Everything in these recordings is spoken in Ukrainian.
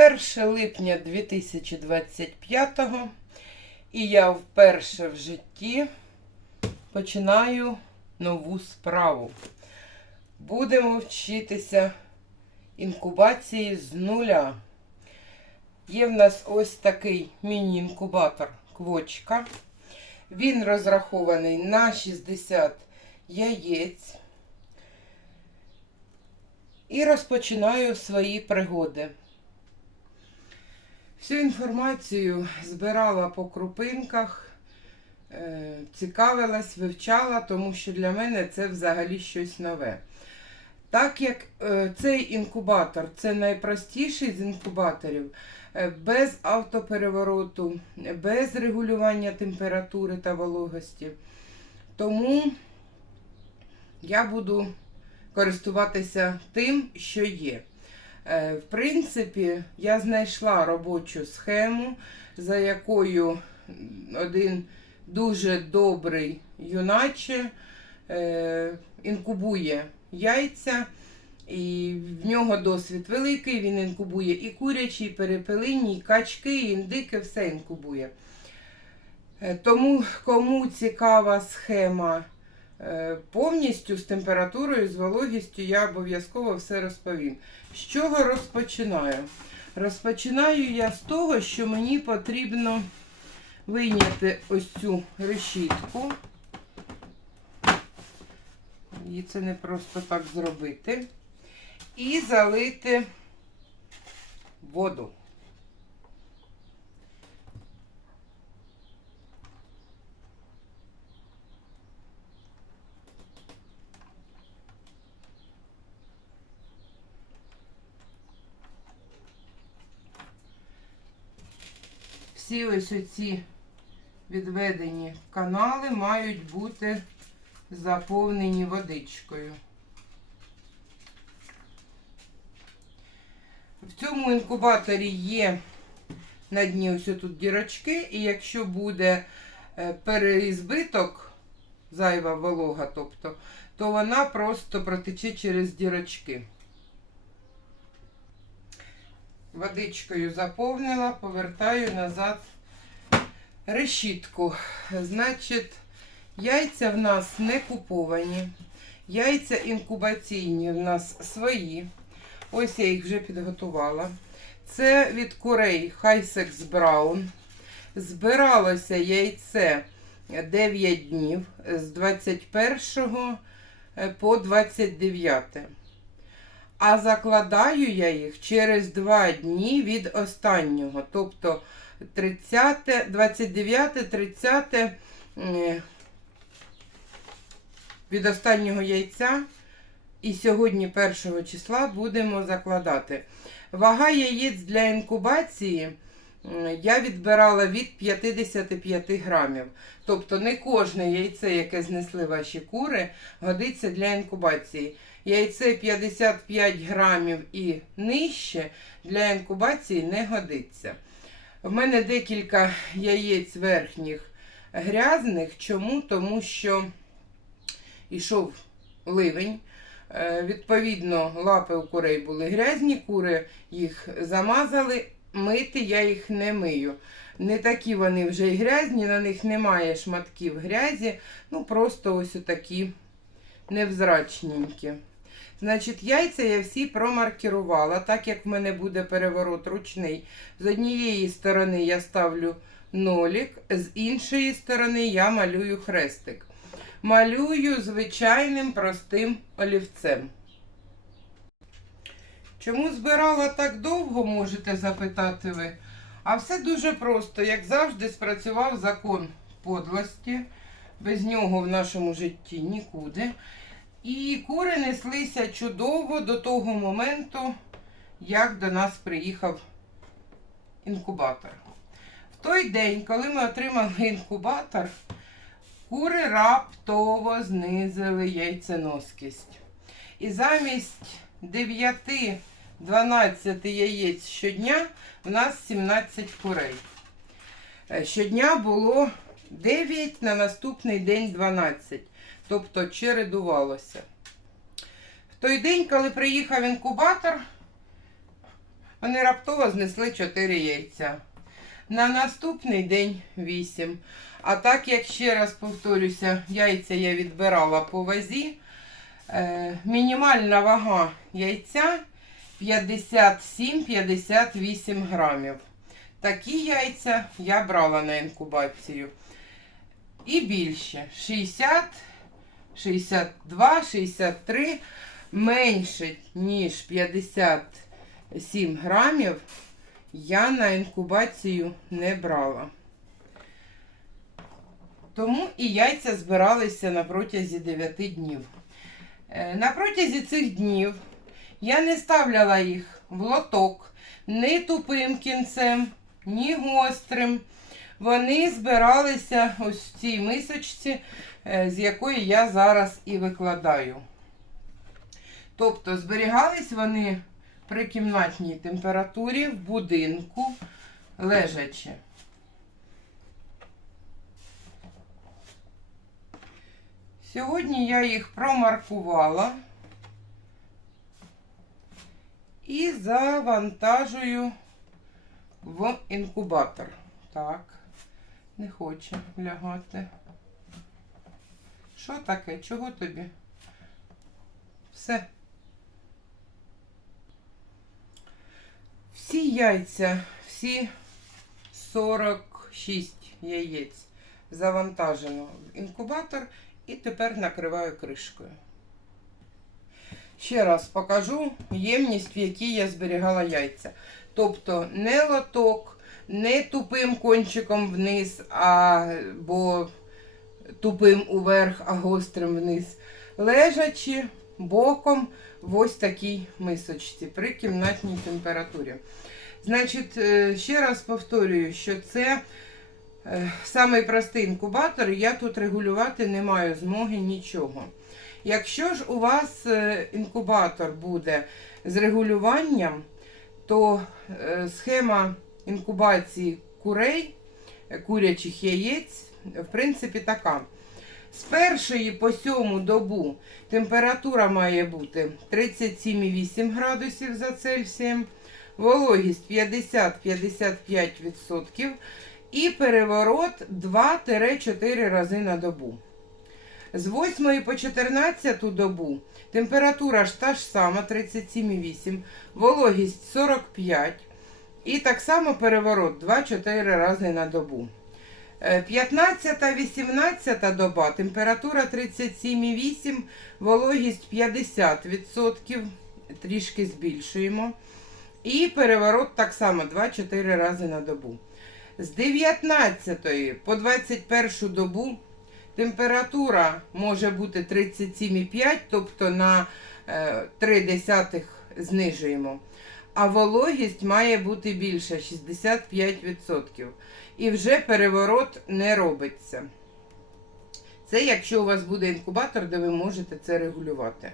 1 липня 2025-го, і я вперше в житті починаю нову справу. Будемо вчитися інкубації з нуля. Є в нас ось такий міні-інкубатор квочка. Він розрахований на 60 яєць. І розпочинаю свої пригоди. Всю інформацію збирала по крупинках, е, цікавилась, вивчала, тому що для мене це взагалі щось нове. Так як е, цей інкубатор це найпростіший з інкубаторів, е, без автоперевороту, без регулювання температури та вологості. Тому я буду користуватися тим, що є. Е, В принципі, я знайшла робочу схему, за якою один дуже добрий юначе е, інкубує яйця, і в нього досвід великий. Він інкубує і курячі, і перепелині, і качки, і індики, все інкубує. Е, Тому кому цікава схема повністю з температурою, з вологістю, я обов'язково все розповім. З чого розпочинаю? Розпочинаю я з того, що мені потрібно вийняти ось цю решітку. І це не просто так зробити. І залити воду. Всі ось оці відведені канали мають бути заповнені водичкою. В цьому інкубаторі є на дні ось тут дірочки, і якщо буде е, переізбиток, зайва волога, тобто, то вона просто протече через дірочки. Водичкою заповнила, повертаю назад решітку. Значить, яйця в нас не куповані. Яйця інкубаційні в нас свої. Ось я їх вже підготувала. Це від курей Хайсекс Браун. Збиралося яйце 9 днів з 21 по 29. А закладаю я їх через 2 дні від останнього. Тобто 30, 29, 30 е, від останнього яйця. І сьогодні 1 числа будемо закладати. Вага яєць для інкубації я відбирала від 55 грамів. Тобто не кожне яйце, яке знесли ваші кури, годиться для інкубації. Яйце 55 грамів і нижче для інкубації не годиться. В мене декілька яєць верхніх грязних. Чому? Тому що йшов ливень. Е, Відповідно, лапи у курей були грязні, кури їх замазали. Мити я їх не мию. Не такі вони вже й грязні, на них немає шматків грязі. Ну, просто ось такі невзрачненькі. Значить, яйця я всі промаркірувала, так як в мене буде переворот ручний. З однієї сторони я ставлю нолік, з іншої сторони я малюю хрестик. Малюю звичайним простим олівцем. Чому збирала так довго, можете запитати ви? А все дуже просто. Як завжди, спрацював закон подлості. Без нього в нашому житті нікуди. І кури неслися чудово до того моменту, як до нас приїхав інкубатор. В той день, коли ми отримали інкубатор, кури раптово знизили яйценоскість. І замість 9-12 яєць щодня в нас 17 курей. Е, Щодня було 9, на наступний день 12. Тобто чередувалося. В той день, коли приїхав інкубатор, Вони раптово знесли 4 яйця. На наступний день 8. А так як ще раз повторюся, яйця я відбирала по вазі. Е, мінімальна вага яйця 57-58 грамів. Такі яйця я брала на інкубацію. І більше 60, 62, 63 менше, ніж 57 грамів я на інкубацію не брала. Тому і яйця збиралися на протязі 9 днів. Е, На протязі цих днів я не ставляла їх в лоток ні тупим кінцем, ні гострим. Вони збиралися ось в цій мисочці, е, з якої я зараз і викладаю. Тобто зберігались вони при кімнатній температурі в будинку лежачи. Сьогодні я їх промаркувала і завантажую в інкубатор. Так, не хоче лягати. Що таке? Чого тобі? Все. Всі яйця, всі 46 яєць завантажено в інкубатор і тепер накриваю кришкою. Ще раз покажу ємність, в якій я зберігала яйця. Тобто не лоток, не тупим кончиком вниз, або тупим уверх, а гострим вниз. Лежачи боком в ось такій мисочці при кімнатній температурі. Значить, е, ще раз повторюю, що це е, самий простий інкубатор, я тут регулювати не маю змоги нічого. Якщо ж у вас е, інкубатор буде з регулюванням, то схема інкубації курей, е, курячих яєць, в принципі, така. З першої по сьому добу температура має бути 37,8 градусів за Цельсієм, вологість 50-55% і переворот 2-4 рази на добу. З 8 по 14 добу температура ж та ж сама 37,8, вологість 45 і так само переворот 2-4 рази на добу. 15-18 доба, температура 37,8, вологість 50%, трішки збільшуємо. І переворот так само 2-4 рази на добу. З 19 по 21 добу температура може бути 37,5, тобто на е, 3 десятих знижуємо. А вологість має бути більше 65%. І вже переворот не робиться. Це якщо у вас буде інкубатор, де ви можете це регулювати.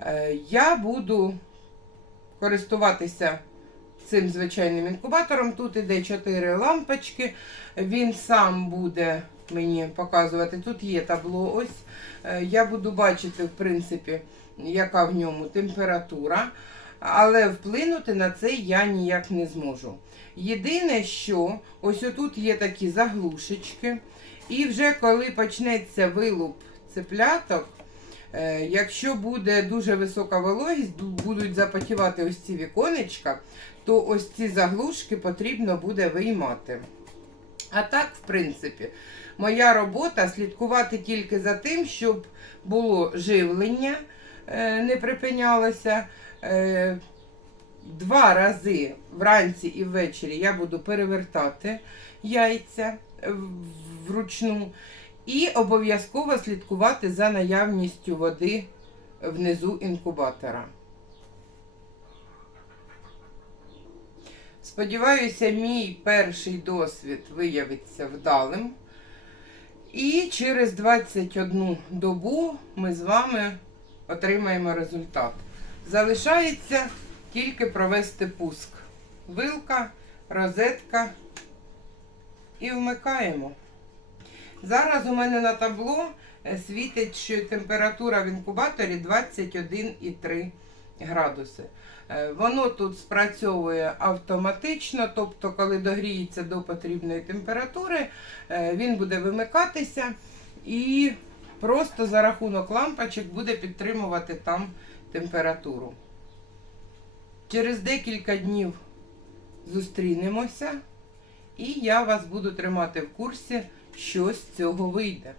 Е, Я буду користуватися цим звичайним інкубатором. Тут іде 4 лампочки. Він сам буде мені показувати. Тут є табло. Ось. Е, Я буду бачити, в принципі, яка в ньому температура. Але вплинути на це я ніяк не зможу. Єдине, що ось отут є такі заглушечки, і вже коли почнеться вилуп цепляток, е, якщо буде дуже висока вологість, будуть запотівати ось ці віконечка, то ось ці заглушки потрібно буде виймати. А так, в принципі, моя робота слідкувати тільки за тим, щоб було живлення, е, не припинялося. Е, Два рази вранці і ввечері я буду перевертати яйця вручну і обов'язково слідкувати за наявністю води внизу інкубатора. Сподіваюся, мій перший досвід виявиться вдалим. І через 21 добу ми з вами отримаємо результат. Залишається тільки провести пуск. Вилка, розетка і вмикаємо. Зараз у мене на табло е, світить, що температура в інкубаторі 21,3 градуси. Е, Воно тут спрацьовує автоматично, тобто, коли догріється до потрібної температури, е, він буде вимикатися і просто за рахунок лампочок буде підтримувати там температуру. Через декілька днів зустрінемося, і я вас буду тримати в курсі, що з цього вийде.